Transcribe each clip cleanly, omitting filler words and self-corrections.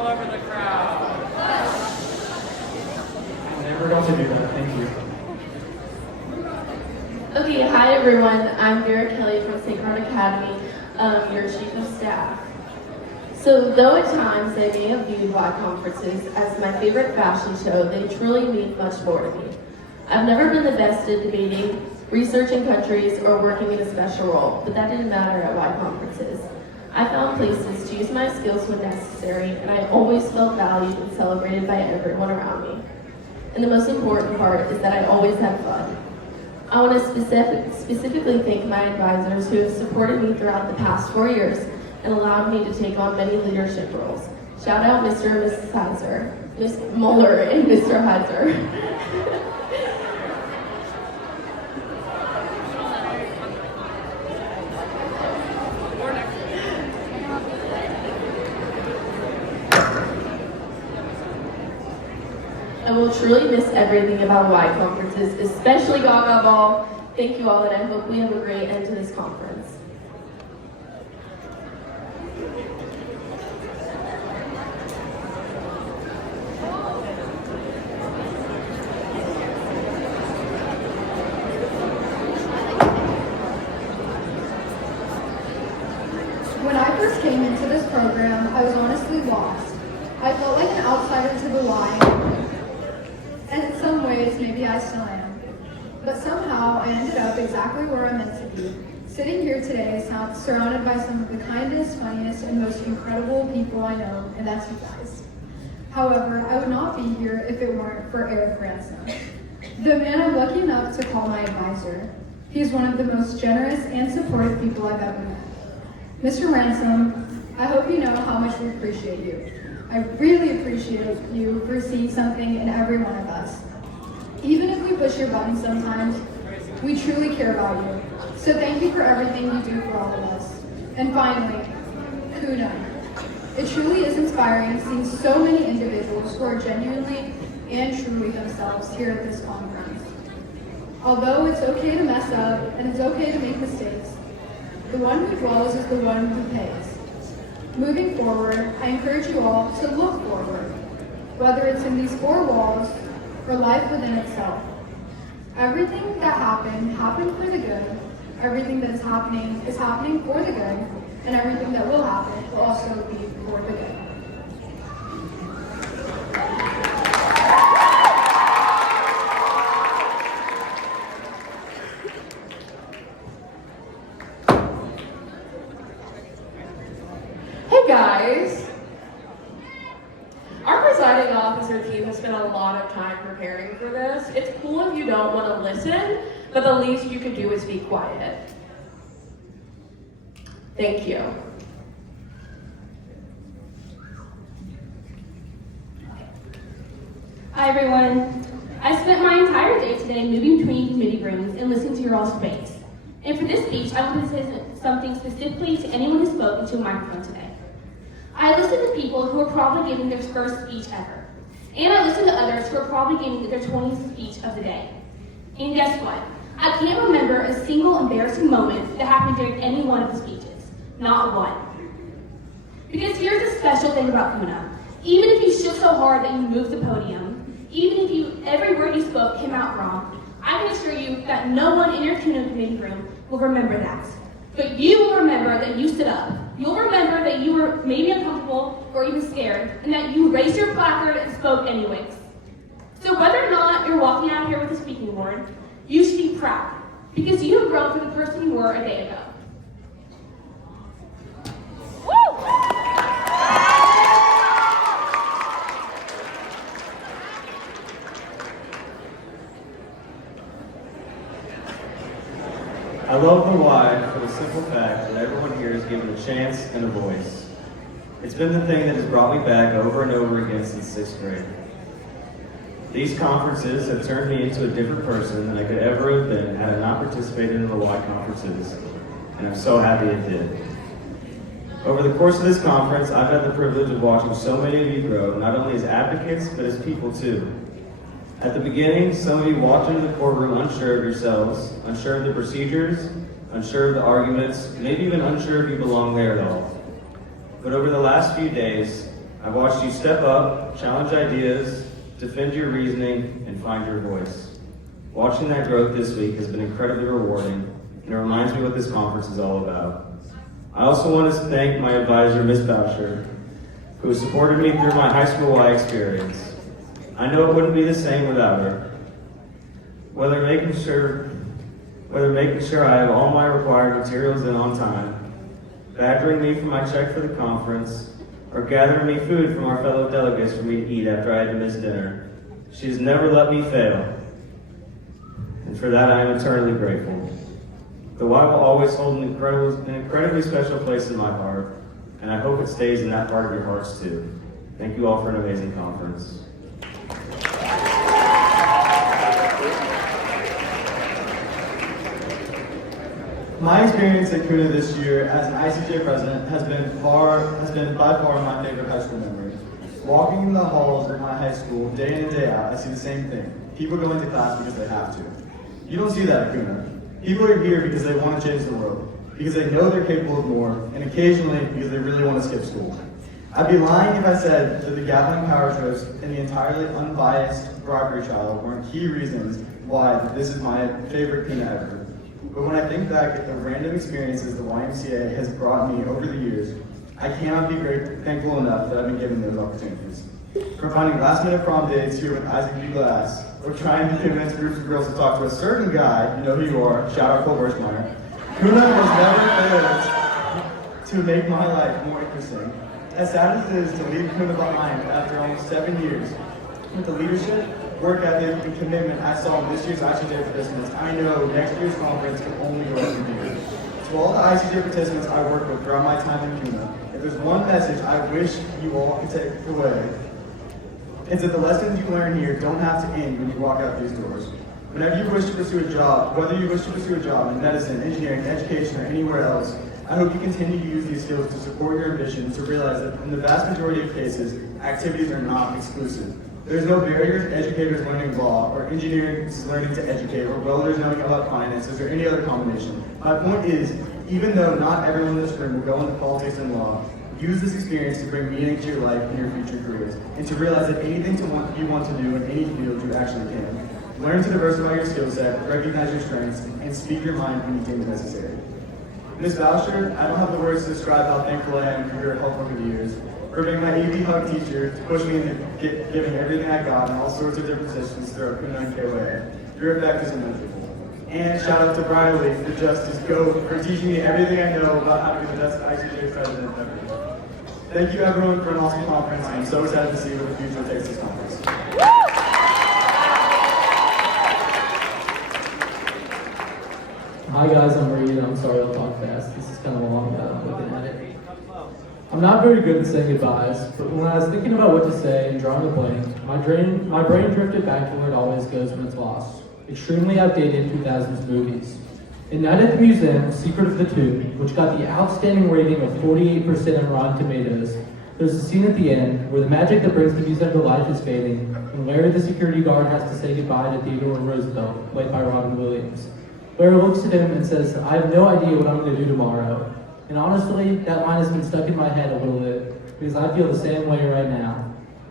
all over the crowd. I never got to do that, thank you. Okay, hi everyone. I'm Vera Kelly from St. Bernard Academy, your Chief of Staff. So though at times they may have viewed Y conferences as my favorite fashion show, they truly mean much more to me. I've never been the best at debating, researching countries, or working in a special role, but that didn't matter at Y conferences. I found places to use my skills when necessary, and I always felt valued and celebrated by everyone around me. And the most important part is that I always had fun. I want to specifically thank my advisors who have supported me throughout the past 4 years and allowed me to take on many leadership roles. Shout out Mr. and Mrs. Heiser, Ms. Mueller and Mr. Heiser. I will truly miss everything about Y conferences, especially Gaga Ball. Thank you all, and I hope we have a great end to this conference. When I first came into this program, I was honestly lost. I felt like an outsider to the Y, and in some ways, maybe I still am. But somehow, I ended up exactly where I'm meant to be, sitting here today surrounded by some of the kindest, funniest, and most incredible people I know, and that's you guys. However, I would not be here if it weren't for Eric Ransom, the man I'm lucky enough to call my advisor. He's one of the most generous and supportive people I've ever met. Mr. Ransom, I hope you know how much we appreciate you. I really appreciate you for seeing something in every one of us. Even if we push your buttons sometimes, we truly care about you. So thank you for everything you do for all of us. And finally, KUNA. It truly is inspiring seeing so many individuals who are genuinely and truly themselves here at this conference. Although it's okay to mess up and it's okay to make mistakes, the one who dwells is the one who pays. Moving forward, I encourage you all to look forward, whether it's in these four walls or life within itself. Everything that happened for the good. Everything that is happening for the good, and everything that will happen will also be for the good. Hey guys! Our presiding officer team has spent a lot of time preparing for this. It's cool if you don't want to listen, but the least you can do is be quiet. Thank you. Hi everyone. I spent my entire day today moving between committee rooms and listening to your all's debates. And for this speech, I want to say something specifically to anyone who spoke into a microphone today. I listened to people who are probably giving their first speech ever. And I listened to others who are probably giving their 20th speech of the day. And guess what? I can't remember a single embarrassing moment that happened during any one of the speeches. Not one. Because here's the special thing about KUNA. Even if you shook so hard that you moved the podium, even if every word you spoke came out wrong, I can assure you that no one in your KUNA committee room will remember that. But you will remember that you stood up. You'll remember that you were maybe uncomfortable or even scared, and that you raised your placard and spoke anyways. So whether or not you're walking out here with a speaking award, you should be proud, because you have grown from the person you were a day ago. I love the why for the simple fact that everyone here is given a chance and a voice. It's been the thing that has brought me back over and over again since 6th grade. These conferences have turned me into a different person than I could ever have been had I not participated in the Y conferences, and I'm so happy it did. Over the course of this conference, I've had the privilege of watching so many of you grow, not only as advocates, but as people too. At the beginning, some of you walked into the courtroom unsure of yourselves, unsure of the procedures, unsure of the arguments, maybe even unsure if you belong there at all. But over the last few days, I've watched you step up, challenge ideas, defend your reasoning, and find your voice. Watching that growth this week has been incredibly rewarding, and it reminds me what this conference is all about. I also want to thank my advisor, Ms. Boucher, who has supported me through my high school Y experience. I know it wouldn't be the same without her. Whether making sure I have all my required materials in on time, badgering me for my check for the conference, or gathering me food from our fellow delegates for me to eat after I had to miss dinner. She has never let me fail, and for that I am eternally grateful. The Y will always hold an incredibly special place in my heart, and I hope it stays in that part of your hearts too. Thank you all for an amazing conference. My experience at KUNA this year as an ICJ president has been by far my favorite high school memory. Walking in the halls of my high school day in and day out, I see the same thing. People go into class because they have to. You don't see that at KUNA. People are here because they want to change the world, because they know they're capable of more, and occasionally because they really want to skip school. I'd be lying if I said that the gathering power trips and the entirely unbiased bribery trial weren't key reasons why this is my favorite KUNA ever. But when I think back at the random experiences the YMCA has brought me over the years, I cannot be thankful enough that I've been given those opportunities. From finding last-minute prom dates here with Isaac B. Glass, or trying to convince groups of girls to talk to a certain guy, you know who you are, shout out Cole Birchmeyer, KUNA has never failed to make my life more interesting. As sad as it is to leave KUNA behind after almost 7 years, with the leadership, work ethic, and commitment I saw in this year's ICJ participants, I know next year's conference can only go up from here. To all the ICJ participants I worked with throughout my time in KUNA, if there's one message I wish you all could take away, it's that the lessons you learn here don't have to end when you walk out these doors. Whenever you wish to pursue a job, whether you wish to pursue a job in medicine, engineering, education, or anywhere else, I hope you continue to use these skills to support your ambition, to realize that in the vast majority of cases, activities are not exclusive. There's no barrier to educators learning law, or engineers learning to educate, or welders knowing about finances, or any other combination. My point is, even though not everyone in this room will go into politics and law, use this experience to bring meaning to your life and your future careers, and to realize that anything you want to do in any field, you actually can. Learn to diversify your skill set, recognize your strengths, and speak your mind when you think necessary. Ms. Boucher, I don't have the words to describe how thankful I am for your help over the years, for being my AP Hug teacher to push me into giving everything I got in all sorts of different positions throughout KUNA and KOA. Your effect is immeasurable. And shout out to Brian Lee, the Justice Goat, for teaching me everything I know about how to be the best ICJ president ever. Thank you everyone for an awesome conference. I'm so excited to see what the future takes this conference. Hi guys, I'm Reed. I'm sorry I'll talk fast. This is kind of long, but I'm looking at it. I'm not very good at saying goodbyes, but when I was thinking about what to say and drawing a blank, my brain drifted back to where it always goes when it's lost. Extremely outdated 2000s movies. In Night at the Museum, Secret of the Tomb, which got the outstanding rating of 48% on Rotten Tomatoes, there's a scene at the end where the magic that brings the museum to life is fading, and Larry the security guard has to say goodbye to Theodore Roosevelt, played by Robin Williams. Larry looks at him and says, "I have no idea what I'm going to do tomorrow." And honestly, that line has been stuck in my head a little bit, because I feel the same way right now.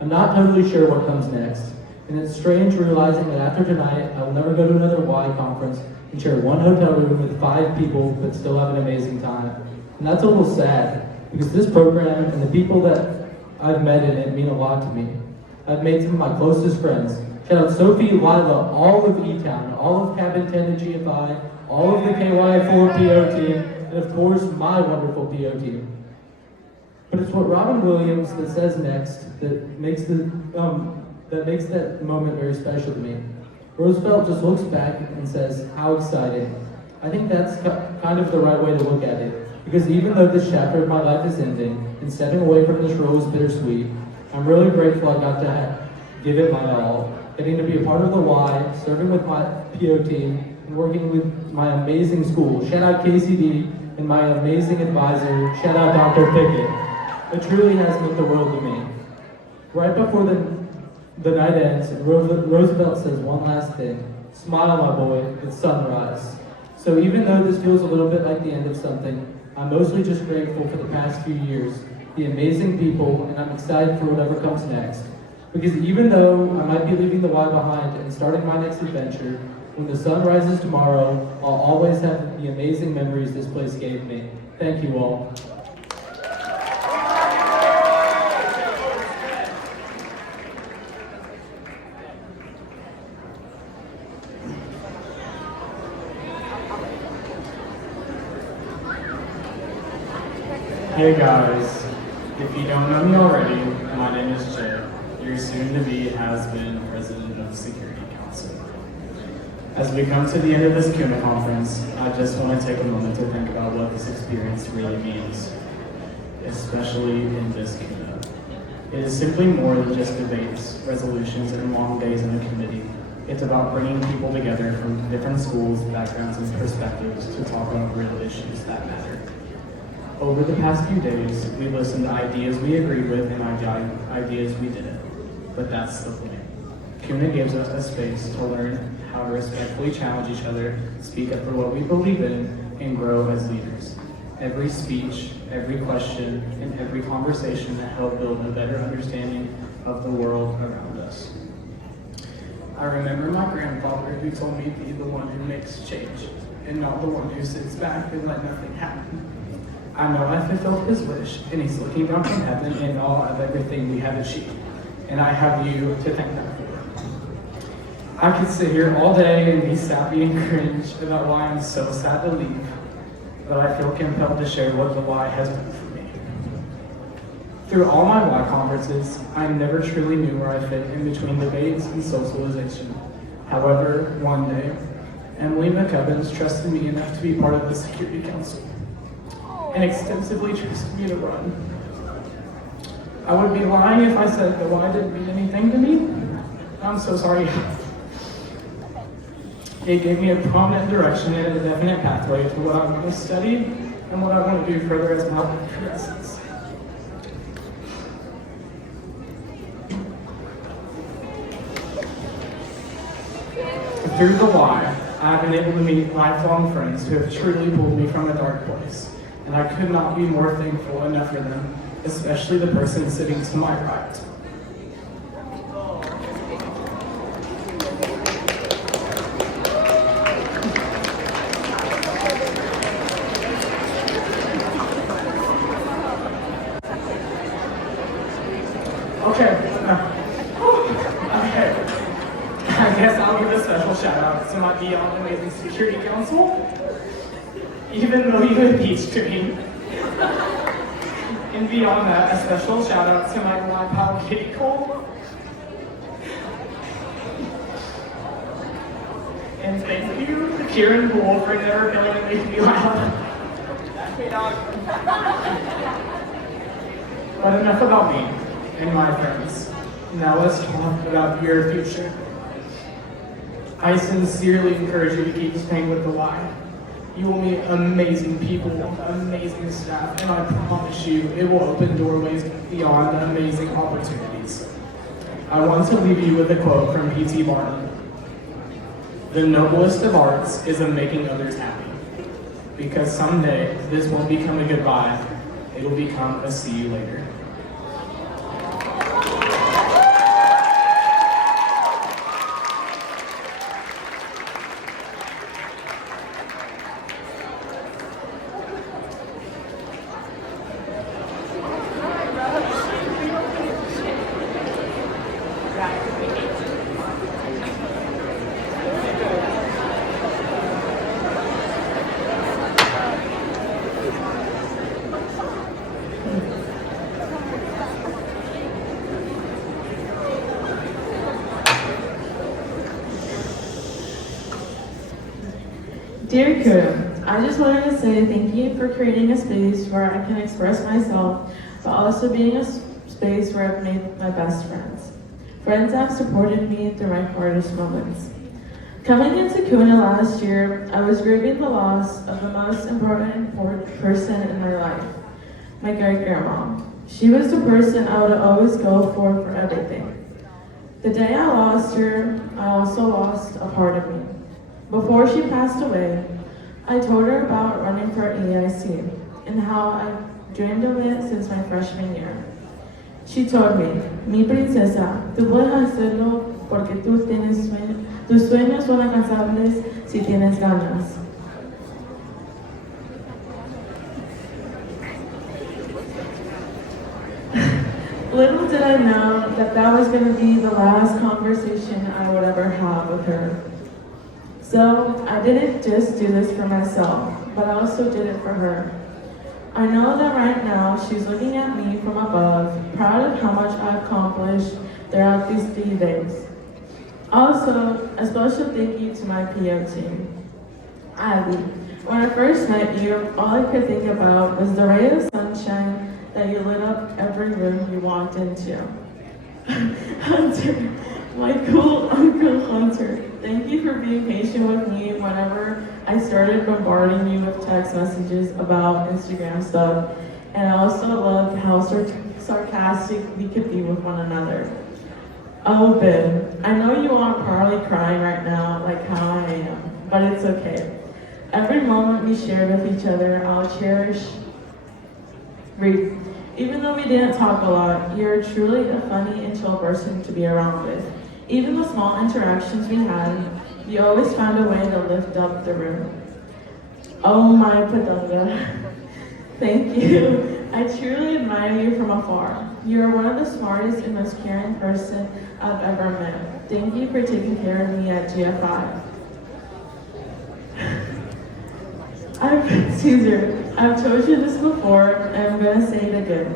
I'm not totally sure what comes next, and it's strange realizing that after tonight, I will never go to another Y conference and share one hotel room with 5 people, but still have an amazing time. And that's a little sad, because this program and the people that I've met in it mean a lot to me. I've made some of my closest friends. Shout out Sophie, Lila, all of E-Town, all of Cabin 10 at GFI, all of the KY4 PO team, and of course, my wonderful PO team. But it's what Robin Williams that says next that makes that moment very special to me. Roosevelt just looks back and says, "How exciting." I think that's kind of the right way to look at it, because even though this chapter of my life is ending, and stepping away from this role is bittersweet, I'm really grateful I got to give it my all, getting to be a part of the Y, serving with my PO team, and working with my amazing school. Shout out KCD, and my amazing advisor, shout out Dr. Pickett. It truly has meant the world to me. Right before the night ends, Roosevelt says one last thing. "Smile, my boy, it's sunrise." So even though this feels a little bit like the end of something, I'm mostly just grateful for the past few years the amazing people, and I'm excited for whatever comes next. Because even though I might be leaving the Y behind and starting my next adventure, when the sun rises tomorrow, I'll always have the amazing memories this place gave me. Thank you all. Hey guys, if you don't know me already, my name is Jay, your soon-to-be has-been president of the Security Council. As we come to the end of this KUNA conference, I just want to take a moment to think about what this experience really means, especially in this KUNA. It is simply more than just debates, resolutions, and long days in a committee. It's about bringing people together from different schools, backgrounds, and perspectives to talk about real issues that matter. Over the past few days, we listened to ideas we agreed with and ideas we didn't. But that's the point. KUNA gives us a space to learn how to respectfully challenge each other, speak up for what we believe in, and grow as leaders. Every speech, every question, and every conversation that helped build a better understanding of the world around us. I remember my grandfather who told me to be the one who makes change, and not the one who sits back and let nothing happen. I know I fulfilled his wish, and he's looking down from heaven in awe of everything we have achieved. And I have you to thank that for. I could sit here all day and be sappy and cringe about why I'm so sad to leave, but I feel compelled to share what the why has been for me. Through all my why conferences, I never truly knew where I fit in between debates and socialization. However, one day, Emily McCubbins trusted me enough to be part of the Security Council, and extensively trusted me to run. I would be lying if I said the why didn't mean anything to me. I'm so sorry. It gave me a prominent direction and a definite pathway to what I want to study and what I want to do further as my life progresses. Through the why, I have been able to meet lifelong friends who have truly pulled me from a dark place. And I could not be more thankful enough for them, especially the person sitting to my right. Okay, I guess I'll give a special shout out to my Beyond Amazing Security Council. Even though you impeached me. And beyond that, a special shout out to my live pal Kitty Cole. And thank you to Kieran Bull for never failing to make me laugh. But enough about me and my friends. Now let's talk about your future. I sincerely encourage you to keep staying with the why. You will meet amazing people, amazing staff, and I promise you it will open doorways beyond amazing opportunities. I want to leave you with a quote from P.T. Barnum. The noblest of arts is in making others happy. Because someday this won't become a goodbye, it'll become a see you later. Dear KUNA, I just wanted to say thank you for creating a space where I can express myself, but also being a space where I've made my best friends. Friends that have supported me through my hardest moments. Coming into KUNA last year, I was grieving the loss of the most important person in my life, my great-grandma. She was the person I would always go for everything. The day I lost her, I also lost a part of me. Before she passed away, I told her about running for EIC and how dreamed of it since my freshman year. She told me, mi princesa, tú puedes hacerlo porque tú tienes sueños. Tus sueños son alcanzables si tienes ganas. Little did I know that that was going to be the last conversation I would ever have with her. So I didn't just do this for myself, but I also did it for her. I know that right now she's looking at me from above, proud of how much I've accomplished throughout these 3 days. Also, a special thank you to my PO team. Abby, when I first met you, all I could think about was the ray of sunshine that you lit up every room you walked into. Hunter, my cool Uncle Hunter, thank you for being patient with me whenever I started bombarding you with text messages about Instagram stuff. And I also loved how sarcastic we could be with one another. Oh, Ben, I know you aren't probably crying right now like how I am, but it's okay. Every moment we shared with each other, I'll cherish. Reed, even though we didn't talk a lot, you're truly a funny and chill person to be around with. Even the small interactions we had, you always found a way to lift up the room. Oh my Padunga. Thank you. I truly admire you from afar. You are one of the smartest and most caring person I've ever met. Thank you for taking care of me at GFI. Caesar, I've told you this before, and I'm gonna say it again.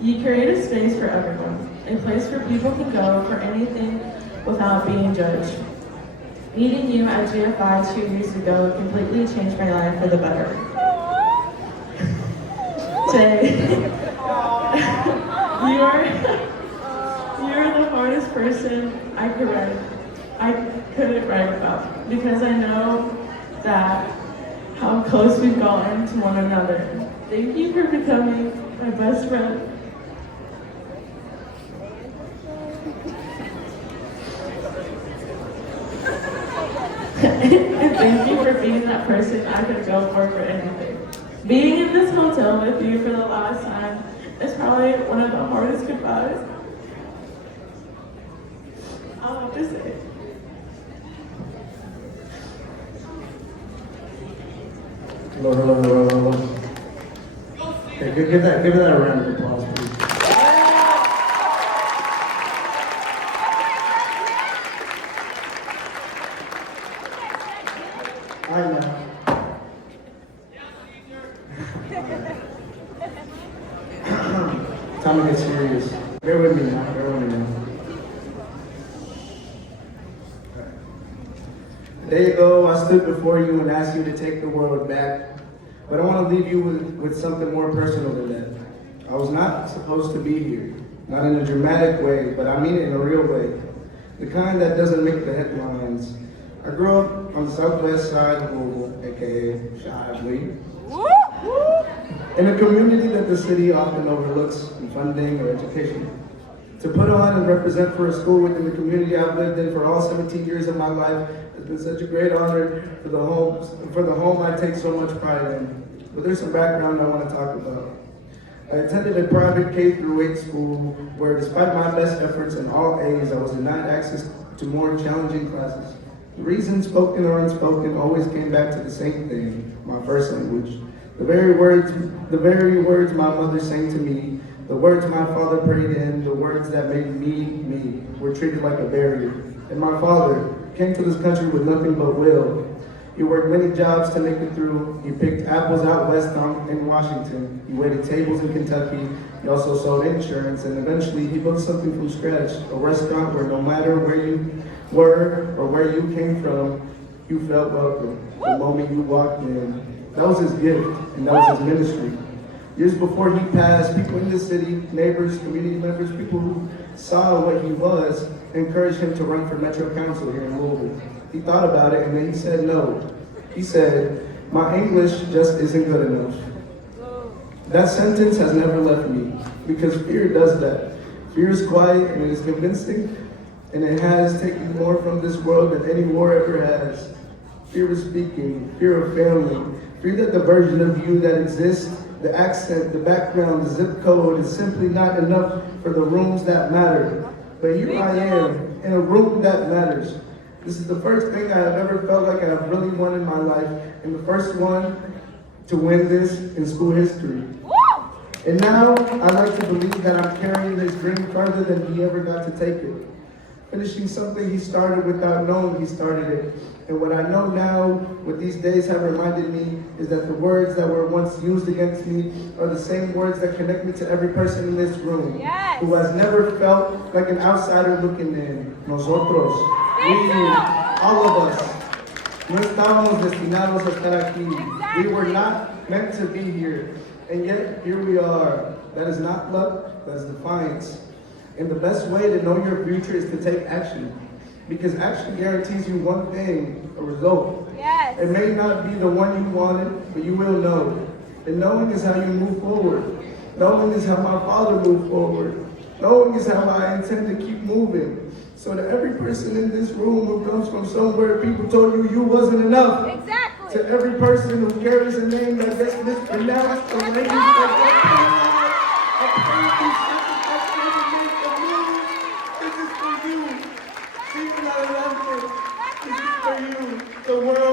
You create a space for everyone, a place where people can go for anything without being judged. Meeting you at GFI 2 years ago completely changed my life for the better. Jay, you're the hardest person I couldn't write about because I know that how close we've gotten to one another. Thank you for becoming my best friend. And thank you for being that person I could go for anything. Being in this hotel with you for the last time is probably one of the hardest goodbyes I'll have to say. Hello. Okay, give that a round of applause, please. I know. Time to get serious. Bear with me now. A day ago, I stood before you and asked you to take the world back. But I want to leave you with something more personal than that. I was not supposed to be here. Not in a dramatic way, but I mean it in a real way. The kind that doesn't make the headlines. I grew up on the southwest side of Louisville, aka Shively, in a community that the city often overlooks in funding or education. To put on and represent for a school within the community I've lived in for all 17 years of my life has been such a great honor for the home I take so much pride in. But there's some background I want to talk about. I attended a private K-8 school where despite my best efforts and all A's, I was denied access to more challenging classes. The reason, spoken or unspoken, always came back to the same thing, my first language. The very words my mother sang to me, the words my father prayed in, the words that made me, were treated like a barrier. And my father came to this country with nothing but will. He worked many jobs to make it through. He picked apples out west in Washington. He waited tables in Kentucky. He also sold insurance, and eventually he built something from scratch, a restaurant where no matter where you were or where you came from, you felt welcome the moment you walked in. That was his gift, and that was his ministry. Years before he passed, people in the city, neighbors, community members, people who saw what he was, encouraged him to run for Metro Council here in Louisville. He thought about it and then he said no. He said, "My English just isn't good enough." That sentence has never left me because fear does that. Fear is quiet and it is convincing, and it has taken more from this world than any war ever has. Fear of speaking, fear of failing, fear that the version of you that exists the accent, the background, the zip code is simply not enough for the rooms that matter. But here I am, in a room that matters. This is the first thing I have ever felt like I have really won in my life, and the first one to win this in school history. And now, I like to believe that I'm carrying his dream further than he ever got to take it. Finishing something he started without knowing he started it. And what I know now, what these days have reminded me, is that the words that were once used against me are the same words that connect me to every person in this room, who has never felt like an outsider looking in. Nosotros, we, all of us, no estábamos destinados a estar aquí. We were not meant to be here. And yet, here we are. That is not luck, that is defiance. And the best way to know your future is to take action. Because action guarantees you one thing, a result. Yes. It may not be the one you wanted, but you will know. And knowing is how you move forward. Knowing is how my father moved forward. Knowing is how I intend to keep moving. So to every person in this room who comes from somewhere people told you wasn't enough. Exactly. To every person who carries a name that gets mispronounced, a language that gets pronounced, a painting that's never made the move. This is for you. Steven Adelante, this is for you. The world